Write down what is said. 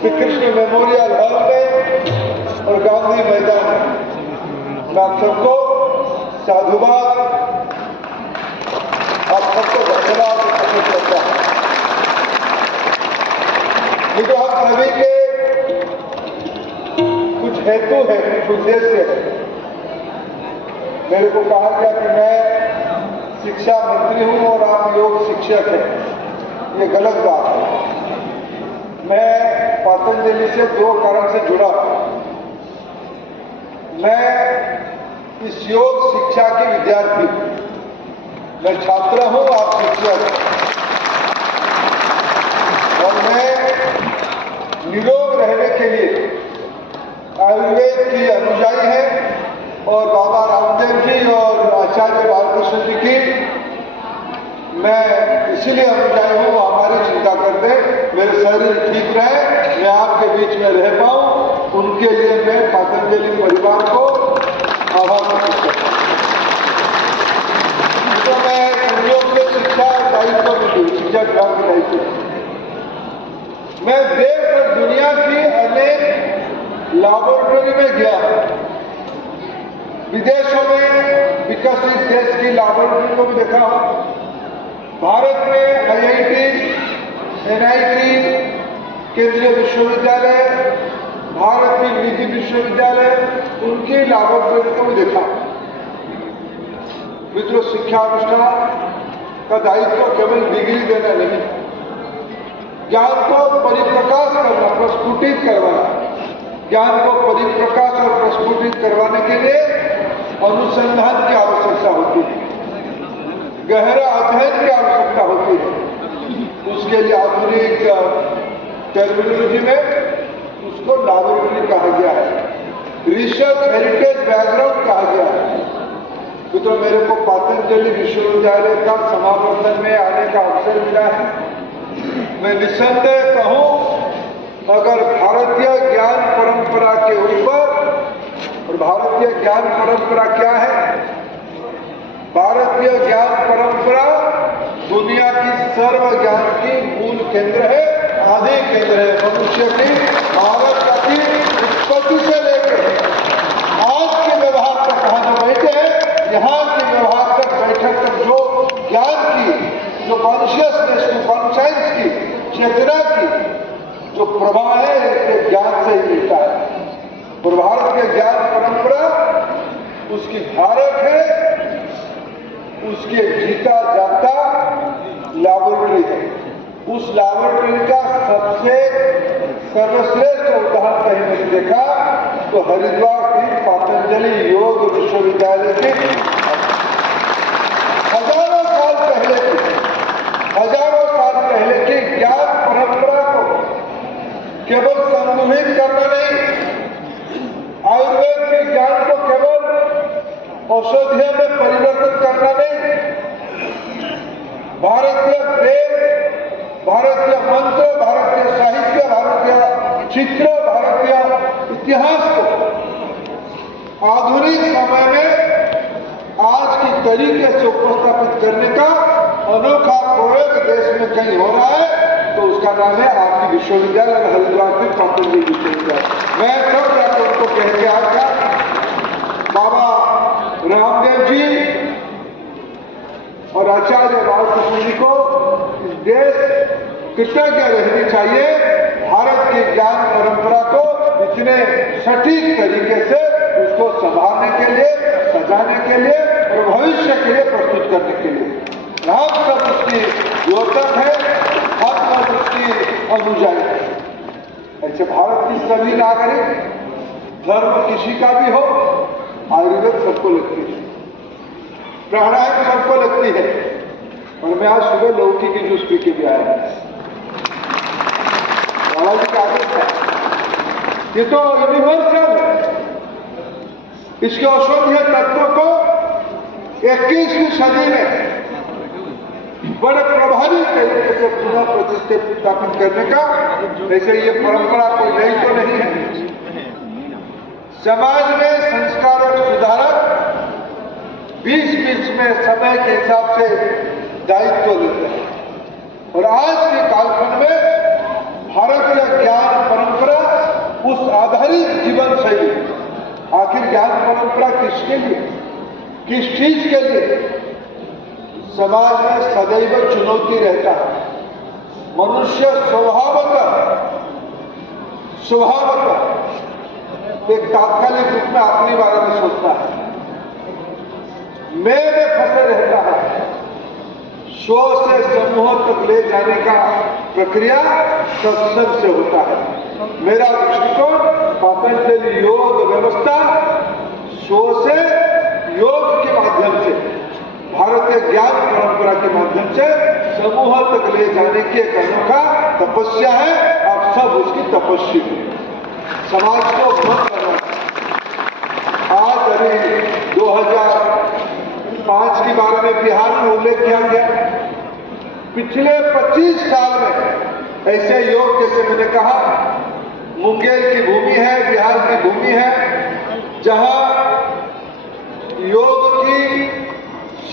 Shri Krishna memorial hall में और गांधी मैदान में मैं आप सबको साधुवाद, आप सबको धन्यवाद अर्पित करता हूं। तो आप सभी के कुछ हेतु है, कुछ उद्देश्य है। मेरे को कहा गया कि मैं शिक्षा मंत्री हूं और आप योग शिक्षक हैं, ये गलत बात है। मैं पतंजलि से दो कारण से जुड़ा हूं। मैं इस योग शिक्षा के विद्यार्थी हूं, मैं छात्र हूं, आप शिक्षक हैं। और मैं निरोग रहने के लिए आयुर्वेद की अनुयायी है और बाबा रामदेव जी और आचार्य बालकृष्ण जी की मैं इसीलिए अनुयायी हूँ, वो हमारी चिंता करते, मेरे शरीर ठीक रहे, मैं आपके बीच में रह पाऊँ, उनके लिए मैं पतंजलि परिवार को आभार व्यक्त करता हूँ। तो मैं योग के शिक्षा दायित्व में हूँ, शिक्षा विभाग के दायित्व। मैं देश और दुनिया की अनेक लैबोरेटरी में गया, विदेशों में विकसित देश की लैबोरेटरी को भी देखा हूं। भारत में IIT, NIT, केंद्रीय विश्वविद्यालय, भारत की निजी विश्वविद्यालय, उनकी लैबोरेटरी को भी देखा। मित्रों, शिक्षा अनुष्ठान का दायित्व केवल डिग्री देना नहीं, ज्ञान को परिप्रकाश करना, प्रस्फुटित करवाना। ज्ञान को परिप्रकाश और प्रस्फुटित करवाने के लिए अनुसंधान की आवश्यकता होती है, गहरा अध्ययन की आवश्यकता होती है। उसके लिए आधुनिक टर्मिनोलॉजी में उसको लैबोरेटरी कहा गया है, रिसर्च हेरिटेज बैकग्राउंड कहा गया है। तो मेरे को पतंजलि विश्वविद्यालय का समावर्तन में आने का अवसर मिला है। मैं निसंदेह कहूं, अगर भारतीय ज्ञान परंपरा के ऊपर, और भारतीय ज्ञान परंपरा क्या है? भारतीय ज्ञान परंपरा दुनिया की सर्व ज्ञान की मूल केंद्र है, आदि केंद्र है। मनुष्य की भारत की उत्पत्ति से लेकर आज के व्यवहार तक, कहाँ जो बैठे हैं, यहाँ के व्यवहार तक, बैठक तक जो ज्ञान की, जो कॉन्शियसनेस की, कॉन्साइंस की, चेतना की जो प्रवाह है, इसके ज्ञान से ही मिलता है। और भारत के ज्ञान परंपरा उसकी धारक है, उसके जीता जाता लैबोरेटरी है। उस लैबोरेटरी का सबसे सर्वश्रेष्ठ उदाहरण कहीं मैंने देखा तो हरिद्वार की पतंजलि योग विश्वविद्यालय की हजारों साल पहले की ज्ञान परंपरा को केवल संगठित करना नहीं, आयुर्वेद के ज्ञान को केवल औषधियों में परिवर्तित करना नहीं, भारतीय वेद, भारतीय मंत्र, भारतीय साहित्य, भारतीय चित्र, भारतीय इतिहास को आधुनिक समय में आज की तरीके से उपस्थापित करने का अनोखा प्रयोग देश में कहीं हो रहा है, तो उसका नाम है आपकी विश्वविद्यालय हरिद्वार की पतंजलि विश्वविद्यालय। मैं सब जाकर उनको कह के आया, बाबा रामदेव जी और आचार्य बालकृष्ण जी को इस देश कृतज्ञ रहनी चाहिए, भारत की ज्ञान परंपरा को इतने सटीक तरीके से उसको संभालने के लिए, सजाने के लिए और भविष्य के लिए प्रस्तुत करने के लिए। हम सब उसकी योगदान है, हम सब उसकी अनुयायी है। ऐसे भारत की सभी नागरिक, धर्म किसी का भी हो, आयुर्वेद सबको लगती है, प्राणायाम सबको लगती है। और मैं आज सुबह लौकी की जूस पी के भी आया, बाबा जी का आदेश है। ये तो यूनिवर्सल है। इसके औषधीय तत्वों को 21वीं सदी में बड़े प्रभावी तरीके से पुनः प्रतिष्ठापित करने का, वैसे ये परंपरा कोई नई तो नहीं है। समाज में संस्कारक सुधारक बीच में समय के हिसाब से दायित्व लेते हैं। और आज के कालखंड में भारतीय ज्ञान परंपरा जीवन शैली, आखिर ज्ञान परंपरा किसके लिए, किस चीज के लिए? समाज में सदैव चुनौती रहता है। मनुष्य स्वभावतः एक तात्कालिक रूप में अपने बारे में सोचता है, मैं में फंसे रहता है। स्व से समूह तक ले जाने का प्रक्रिया सत्संग से होता है। मेरा दृष्टिकोण पतंजलि योग व्यवस्था स्व से योग के माध्यम से, भारतीय ज्ञान परंपरा के माध्यम से समूह तक ले जाने की एक अनोखा तपस्या है। आप सब उसकी तपस्वी हैं। समाज को बंद करना। आज अभी 2005 के बारे में बिहार में उल्लेख किया गया। पिछले 25 साल में ऐसे योग, जैसे मैंने कहा, मुंगेर की भूमि है, बिहार की भूमि है, जहां